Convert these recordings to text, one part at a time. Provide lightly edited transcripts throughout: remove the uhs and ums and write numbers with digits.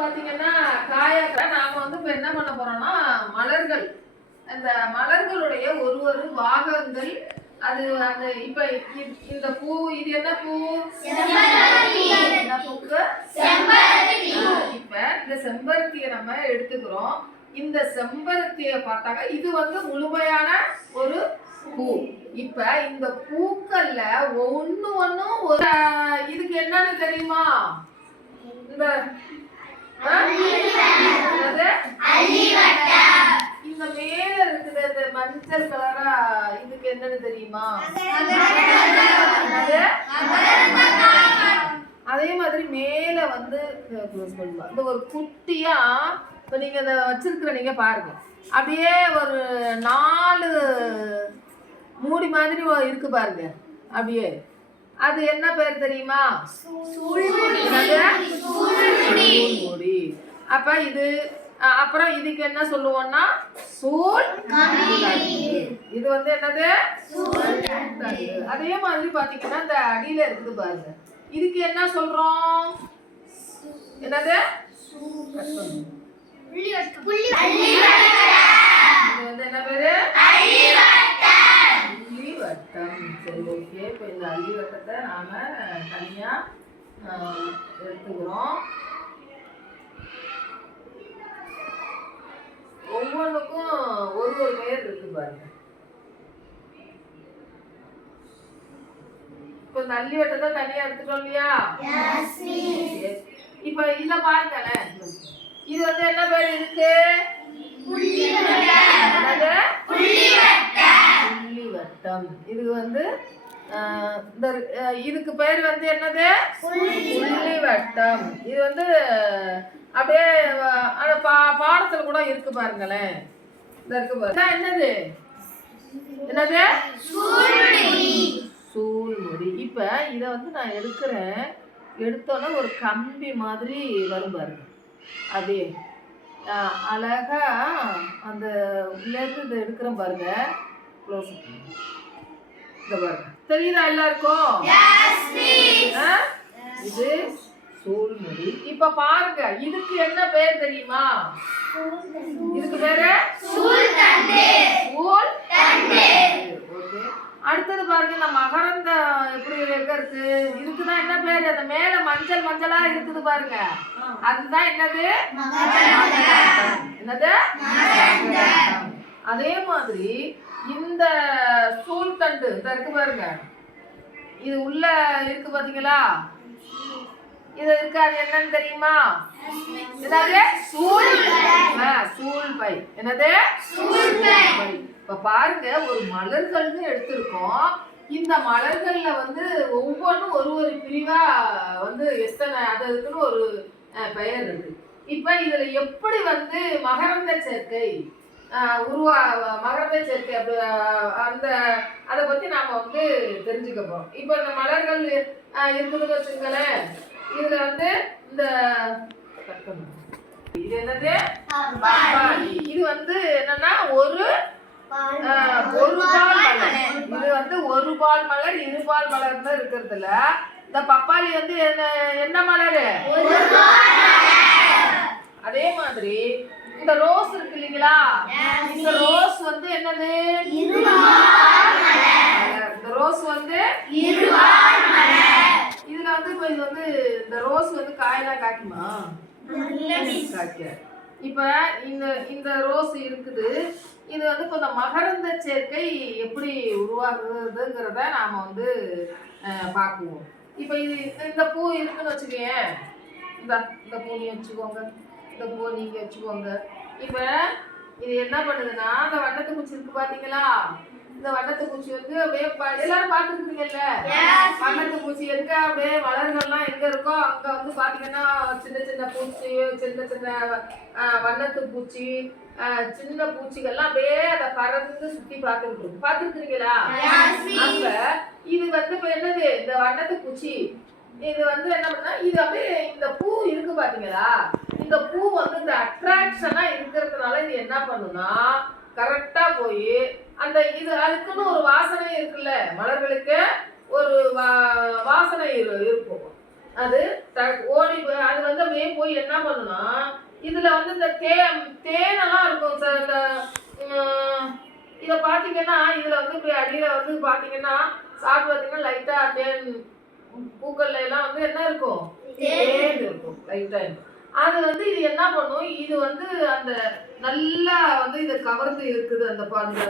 பாத்தீங்கன்னா நாம வந்து இப்ப என்ன பண்ண போறோம்னா மலர்கள், அந்த மலர்களுடைய ஒரு பாகங்கள். அது அந்த இப்ப இந்த பூ, இது என்ன பூ? என்ன பூக்கு? இப்ப இந்த செம்பருத்தியை நம்ம எடுத்துக்கிறோம். இந்த செம்பருத்தியை பார்த்தாக்க இது வந்து முழுமையான ஒரு பூ. இப்ப இந்த பூக்கள்ல ஒண்ணும் இதுக்கு என்னன்னு தெரியுமா? இந்த இந்த மேல இருக்குது இந்த மஞ்சள் கலரா, இதுக்கு என்னன்னு தெரியுமா? அதே மாதிரி மேல வந்து இந்த ஒரு குட்டியா இப்ப நீங்க இத வச்சிருக்கிற, நீங்க பாருங்க, அப்படியே ஒரு 4 மூடி மாதிரி இருக்கு பாருங்க. அப்படியே அது என்ன பேர் தெரியுமா? சூழ்முடி. அப்ப இது அப்புறம் இதுக்கு என்ன சொல்லுவோம்னா சூழ். இது வந்து என்னது? அதே மாதிரி பாத்தீங்கன்னா இந்த அடியில இருக்குது பாருங்க, இதுக்கு என்ன சொல்றோம்? என்னது? இது வந்து என்ன பேரு? அள்ளிவட்டம். சரி, ஓகே. இப்போ இந்த அள்ளிவட்டத்தை நாம தனியா எடுத்துக்கிறோம். ஒவ்வொன்றுக்கும் ஒரு பெயர் இருக்கு பாருங்க. இப்ப இந்த அள்ளிவட்டத்தை தனியா எடுத்துட்டோம் இல்லையா? இப்ப இதுல பாருங்களேன், இது வந்து என்ன பேர் இருக்கு? புள்ளிவட்டம். இது வந்து இதுக்கு பேர் வந்து என்னது? புள்ளிவட்டம். இது வந்து அப்படியே பாடத்துல கூட இருக்கு பாருங்களேன். இந்த இருக்கு பாருங்க, என்னது? என்னது? சூழ்முடி. இப்ப இத வந்து நான் எடுக்கிறேன். எடுத்தோன்னா ஒரு கம்பி மாதிரி வரும் பாருங்க. அப்படியே அழகா அந்த உள்ளேருந்து இதை எடுக்கிறேன் பாருங்க. இந்த பாருங்க, தெரியுதா எல்லாருக்கும்? இது சூழ்முடி. இப்ப பாருங்க, இதுக்கு என்ன பேர் தெரியுமா? இதுக்கு பேரு சூழ்தண்டு. ஓகே. அடுத்தது பாருங்க, இந்த மகரந்த எப்படி எங்க இருக்கு? இதுக்குதான் என்ன பேரு? அந்த மேல மஞ்சள் மஞ்சளா இருக்குது பாருங்க, அதுதான் என்னது? என்னது? அதே மாதிரி இந்த சூழ்தண்டு இருக்கு பாருங்க, இது உள்ள இருக்கு பாத்தீங்களா? இது இருக்கு, அது என்னன்னு தெரியுமா? என்னது? சூழ்பை. என்னது? சூழ்பை. இப்ப பாருங்க, ஒரு மலர்கள்னு எடுத்திருக்கோம். இந்த மலர்கள்ல வந்து ஒவ்வொன்றும் ஒரு பிரிவா வந்து எத்தனை அதுக்குன்னு ஒரு பெயர் இருக்கு. இப்ப இதுல எப்படி வந்து மகரந்த சேர்க்கை மகரந்த சேர்க்கை அந்த அதை பத்தி நாம வந்து தெரிஞ்சுக்க போறோம். இப்ப இந்த மலர்கள் இருக்குதுன்னு வச்சுக்கோங்களேன். இதுல வந்து இந்த இது என்னது? இது வந்து என்னன்னா ஒரு பால் மலர். இது வந்து ஒரு பால் மலர், இருபால் மலர்னு இருக்கிறதுல இந்த பப்பாளி வந்து என்ன மலரு? அதே மாதிரி இந்த ரோஸ் இருக்கு இல்லைங்களா? இந்த ரோஸ் வந்து என்னது? இந்த ரோஸ் வந்து இதுல வந்து இப்ப இது வந்து இந்த ரோஸ் வந்து காயெல்லாம் காய்க்குமா? காய்க்க. இப்ப இந்த ரோஸ் இருக்குது. இது வந்து இப்ப இந்த மகரந்த சேர்க்கை எப்படி உருவாகுதுங்கிறத நாம வந்து பார்க்குவோம். இப்ப இது இந்த பூ இருக்குன்னு வச்சுக்கேன். இந்த பூ நீ வச்சுக்கோங்க, இந்த பூ நீங்க வச்சுக்கோங்க. இப்ப இது என்ன பண்ணுதுன்னா, அந்த வண்ணத்து பூச்சி இருக்கு பாத்தீங்களா? இந்த வண்ணத்து பூச்சி வந்து அப்படியே எல்லாரும் பார்த்துருக்கீங்கல்ல, வண்ணத்து பூச்சி எங்க அப்படியே மலர்கள்லாம் எங்க இருக்கோ அங்க வந்து பாத்தீங்கன்னா சின்ன சின்ன பூச்சி, சின்ன சின்ன வண்ணத்து பூச்சி, சின்ன பூச்சிகள்லாம் அப்படியே அதை பறந்து சுத்தி பார்த்துருக்கீங்களா? அப்ப இது வந்து இப்ப என்னது? இந்த வண்ணத்து பூச்சி இது வந்து என்ன பண்ணா, இது அப்படியே இந்த பூ இருக்கு பாத்தீங்களா? இந்த பூ வந்து இந்த அட்ராக்ஷனா இருக்கிறதுனால இது என்ன பண்ணுனா, கரெக்டா போய் அந்த இது அதுக்குன்னு ஒரு வாசனை இருக்குல்ல, மலர்களுக்கு ஒரு வாசனை இருக்கும். அது ஓடி அது வந்து அப்படியே போய் என்ன பண்ணுனா இதுல வந்து இந்த தேனெல்லாம் இருக்கும் சார். இந்த இதை பார்த்தீங்கன்னா இதுல வந்து இப்படி அடியில வந்து பார்த்தீங்கன்னா சாப்பிட்டு பார்த்தீங்கன்னா லைட்டா தேன் பூக்கள்ல எல்லாம் வந்து என்ன இருக்கும், தேன் இருக்கும் லைட்டா இருக்கும். அது வந்து இது என்ன பண்ணும், இது வந்து அந்த நல்லா வந்து இதை கவர்ந்து இருக்குது. அந்த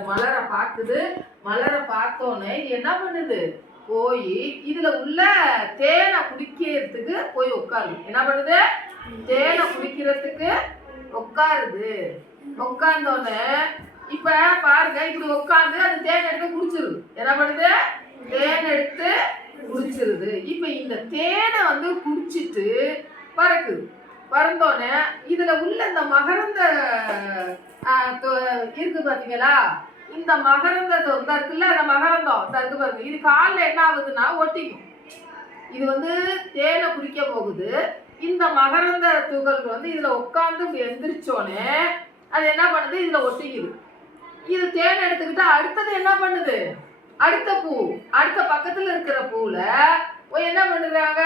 மலரை பார்க்குது. மலரை பார்த்தோன்னே இது என்ன பண்ணுது, போய் இதுல உள்ள தேனை குடிக்கிறதுக்கு போய் உட்காருது. என்ன பண்ணுது, தேனை குடிக்கிறதுக்கு உட்காருது. உட்கார்ந்தோடனே இப்ப பாருங்க, இப்படி உட்காந்து அது தேன் எடுத்து குடிச்சிருது. என்ன பண்ணுது, தேன் எடுத்து குடிச்சிருது. இப்ப இந்த தேனை வந்து குடிச்சிட்டு பறக்குது. பறந்தோடனே இதுல உள்ள இந்த மகரந்த இருக்கு பாத்தீங்களா, இந்த மகரந்தம் இருக்குல்ல, அந்த மகரந்தம் இருக்கு பாருங்க, இது காலில் என்ன ஆகுதுன்னா ஒட்டிக்கும். இது வந்து தேனை குடிக்க போகுது. இந்த மகரந்த துகள் வந்து இதுல உட்காந்து எந்திரிச்சோடனே அது என்ன பண்ணுது, இதுல ஒட்டிக்குது. இது தேன் எடுத்துக்கிட்டு அடுத்தது என்ன பண்ணுது, அடுத்த பூ, அடுத்த பக்கத்துல இருக்கிற பூல என்ன பண்ணுறாங்க,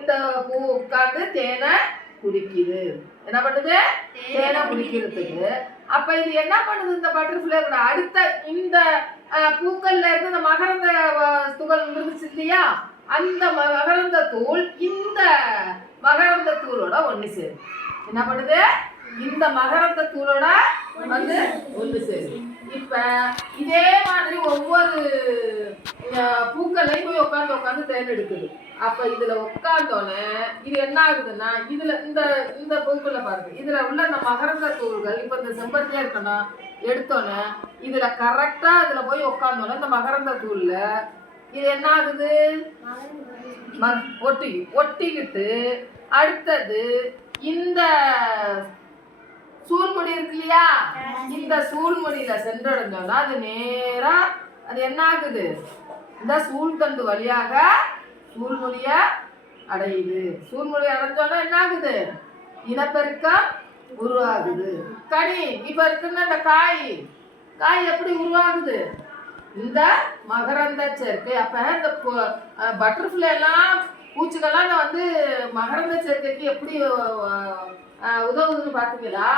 இந்த பூ உட்காந்து தேனை குடிக்குது. என்ன பண்ணுது, தேனை குடிக்கிறதுக்கு. அப்ப இது என்ன பண்ணுது, இந்த பட்டர்ஃப்ளை கூட அடுத்த இந்த பூக்கள்ல இருந்து இந்த மகரந்த துகள் இருந்துச்சு இல்லையா, அந்த மகரந்த தூள் இந்த மகரந்த தூளோட ஒண்ணு சேரும். என்ன பண்ணுது, இந்த மகரந்த தூளோட வந்து ஒண்ணு சேரும். இப்ப இதே மாதிரி ஒவ்வொரு பூக்களையும் போய் உட்காந்து தேன் எடுக்குது. அப்ப இதுல உட்கார்ந்தோன்னே இது என்ன ஆகுதுன்னா, இதுல இந்த இந்த பூக்குள்ள பாருங்க, இதுல உள்ள இந்த மகரந்த தூள்கள் இப்ப இந்த செம்பருத்தியா இருக்கணும் எடுத்தோன்னே இதுல கரெக்டா இதுல போய் உட்கார்ந்தோன்னே இந்த மகரந்த தூள்ல இது என்ன ஆகுது, ஒட்டிக்கிட்டு அடுத்தது இந்த சூழ்முடி இருக்கு இல்லையா, இந்த சூழ்முடியில சென்றடைஞ்சோம்னா அது நேரா அது என்ன ஆகுது, இந்த சூழ்தண்டு வழியாக சூழ்முடிய அடையுது. சூழ்முடி அடைஞ்சோன்னா என்ன ஆகுது, இனப்பெருக்கம் உருவாகுது. கனி இப்ப இருக்குன்னா இந்த காய் எப்படி உருவாகுது, இந்த மகரந்த சேர்க்கை. அப்ப இந்த பட்டர்ஃப்ளை எல்லாம் பூச்சிகள்லாம் வந்து மகரந்த சேர்க்கைக்கு எப்படி உதவுதுன்னு பாத்தீங்களா.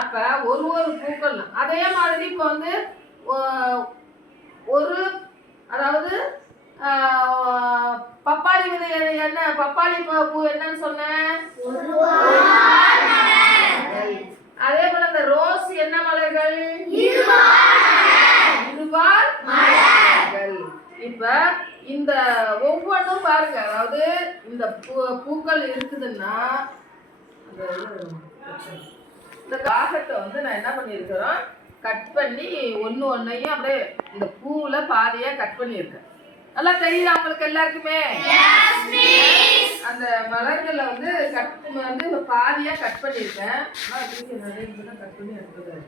அப்ப ஒரு பூக்கள் அதே மாதிரி இப்ப வந்து ஒரு அதாவது பப்பாளி விதை என்ன, பப்பாளி பூ என்னன்னு சொன்னேன், அதே போல இந்த ரோஸ் என்ன மலர்கள், இருவாள் மலர்கள். இப்ப இந்த ஒவ்வொன்றும் பாருங்க, அதாவது இந்த பூக்கள் இருக்குதுன்னா இந்த காகத்தை வந்து நான் என்ன பண்ணியிருக்கிறோம், கட் பண்ணி ஒன்னையும் அப்படியே இந்த பூவுல பாதியா கட் பண்ணியிருக்கேன். நல்லா தெரியுதா உங்களுக்கு எல்லாருக்குமே, அந்த மலர்களை வந்து பாதியா கட் பண்ணியிருக்கேன். கட் பண்ணி எடுத்துக்கிறேன்.